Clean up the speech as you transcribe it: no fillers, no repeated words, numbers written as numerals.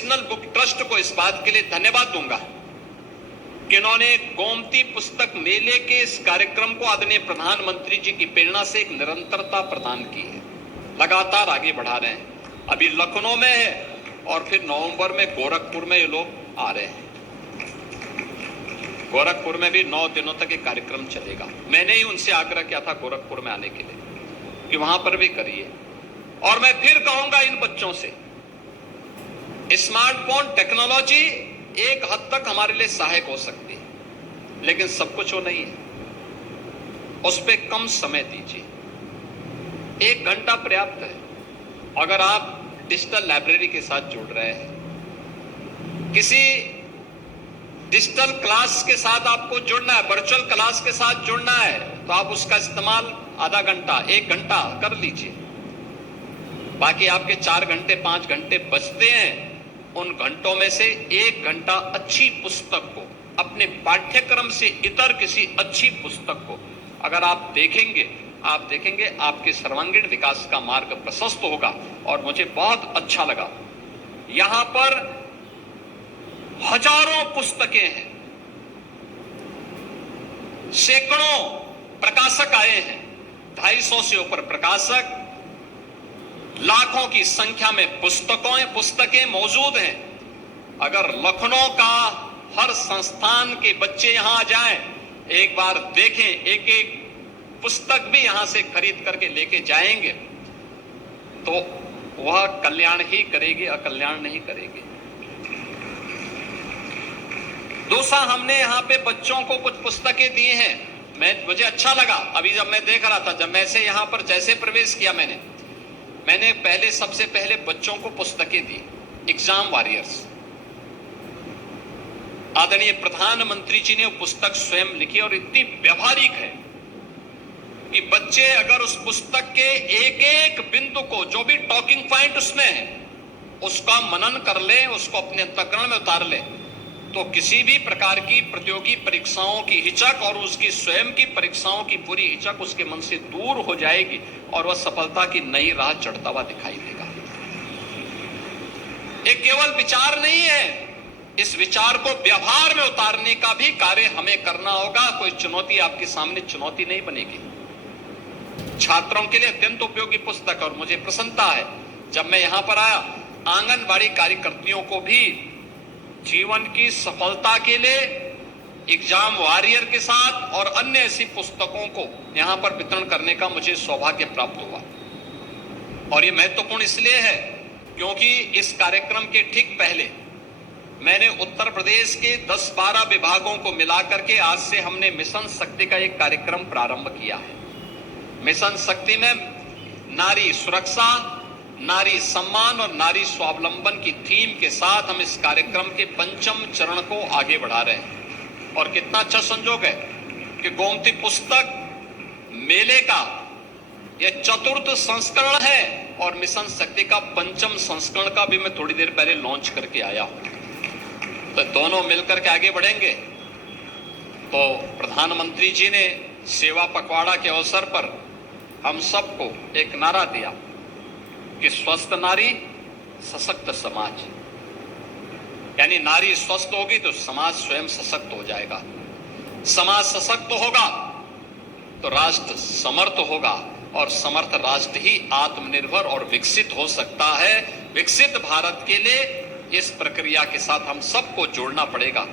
National book trust को इस बात के लिए धन्यवाद दूंगा कि इन्होंने गोमती पुस्तक मेले के इस कार्यक्रम को आदरणीय प्रधानमंत्री जी की प्रेरणा से एक निरंतरता प्रदान की है, लगातार आगे बढ़ा रहे हैं। अभी लखनऊ में है और फिर नवंबर में गोरखपुर में ये लोग आ रहे हैं। गोरखपुर में भी 9 दिनों तक एक कार्यक्रम चलेगा। मैंने ही उनसे आग्रह किया था गोरखपुर में आने के लिए कि वहां पर भी करिए। और मैं फिर कहूंगा इन बच्चों से, स्मार्टफोन टेक्नोलॉजी एक हद तक हमारे लिए सहायक हो सकती है, लेकिन सब कुछ वो नहीं है। उस पर कम समय दीजिए। 1 घंटा पर्याप्त है। अगर आप डिजिटल लाइब्रेरी के साथ जुड़ रहे हैं, किसी डिजिटल क्लास के साथ आपको जुड़ना है, वर्चुअल क्लास के साथ जुड़ना है, तो आप उसका इस्तेमाल आधा घंटा 1 घंटा कर लीजिए। बाकी आपके 4 घंटे 5 घंटे बचते हैं, उन घंटों में से 1 घंटा अच्छी पुस्तक को, अपने पाठ्यक्रम से इतर किसी अच्छी पुस्तक को अगर आप देखेंगे आपके सर्वांगीण विकास का मार्ग प्रशस्त होगा। और मुझे बहुत अच्छा लगा, यहां पर हजारों पुस्तकें हैं, सैकड़ों प्रकाशक आए हैं, 250 से ऊपर प्रकाशक, लाखों की संख्या में पुस्तकें मौजूद हैं। अगर लखनऊ का हर संस्थान के बच्चे यहां आ जाएं, एक बार देखें, एक एक पुस्तक भी यहां से खरीद करके लेके जाएंगे, तो वह कल्याण ही करेगी, अकल्याण नहीं करेगी। दूसरा, हमने यहां पे बच्चों को कुछ पुस्तकें दी हैं। मुझे अच्छा लगा, अभी जब मैं देख रहा था, जब मैं से यहां पर जैसे प्रवेश किया, मैंने सबसे पहले बच्चों को पुस्तकें दी, एग्जाम वॉरियर्स। आदरणीय प्रधानमंत्री जी ने वो पुस्तक स्वयं लिखी और इतनी व्यवहारिक है कि बच्चे अगर उस पुस्तक के एक एक बिंदु को, जो भी टॉकिंग पॉइंट उसमें है, उसका मनन कर ले, उसको अपने अंतःकरण में उतार ले, तो किसी भी प्रकार की प्रतियोगी परीक्षाओं की हिचक और उसकी स्वयं की परीक्षाओं की पूरी हिचक उसके मन से दूर हो जाएगी और वह सफलता की नई राह चढ़ता हुआ दिखाई देगा। ये केवल विचार नहीं है, इस विचार को व्यवहार में उतारने का भी कार्य हमें करना होगा। कोई चुनौती आपके सामने चुनौती नहीं बनेगी। छात्रों के लिए अत्यंत उपयोगी पुस्तक। और मुझे प्रसन्नता है, जब मैं यहां पर आया, आंगनबाड़ी कार्यकर्तियों को भी जीवन की सफलता के लिए एग्जाम वॉरियर के साथ और अन्य ऐसी पुस्तकों को यहां पर वितरण करने का मुझे सौभाग्य प्राप्त हुआ। और यह महत्वपूर्ण इसलिए है क्योंकि इस कार्यक्रम के ठीक पहले मैंने उत्तर प्रदेश के 10-12 विभागों को मिलाकर के आज से हमने मिशन शक्ति का एक कार्यक्रम प्रारंभ किया है। मिशन शक्ति में नारी सुरक्षा, नारी सम्मान और नारी स्वावलंबन की थीम के साथ हम इस कार्यक्रम के 5वें चरण को आगे बढ़ा रहे हैं। और कितना अच्छा संजोग है कि गोमती पुस्तक मेले का यह 4th संस्करण है और मिशन शक्ति का 5वां संस्करण का भी मैं थोड़ी देर पहले लॉन्च करके आया हूं। तो दोनों मिलकर के आगे बढ़ेंगे। तो प्रधानमंत्री जी ने सेवा पखवाड़ा के अवसर पर हम सबको एक नारा दिया कि स्वस्थ नारी सशक्त समाज, यानी नारी स्वस्थ होगी तो समाज स्वयं सशक्त हो जाएगा। समाज सशक्त होगा तो राष्ट्र समर्थ होगा और समर्थ राष्ट्र ही आत्मनिर्भर और विकसित हो सकता है। विकसित भारत के लिए इस प्रक्रिया के साथ हम सबको जोड़ना पड़ेगा।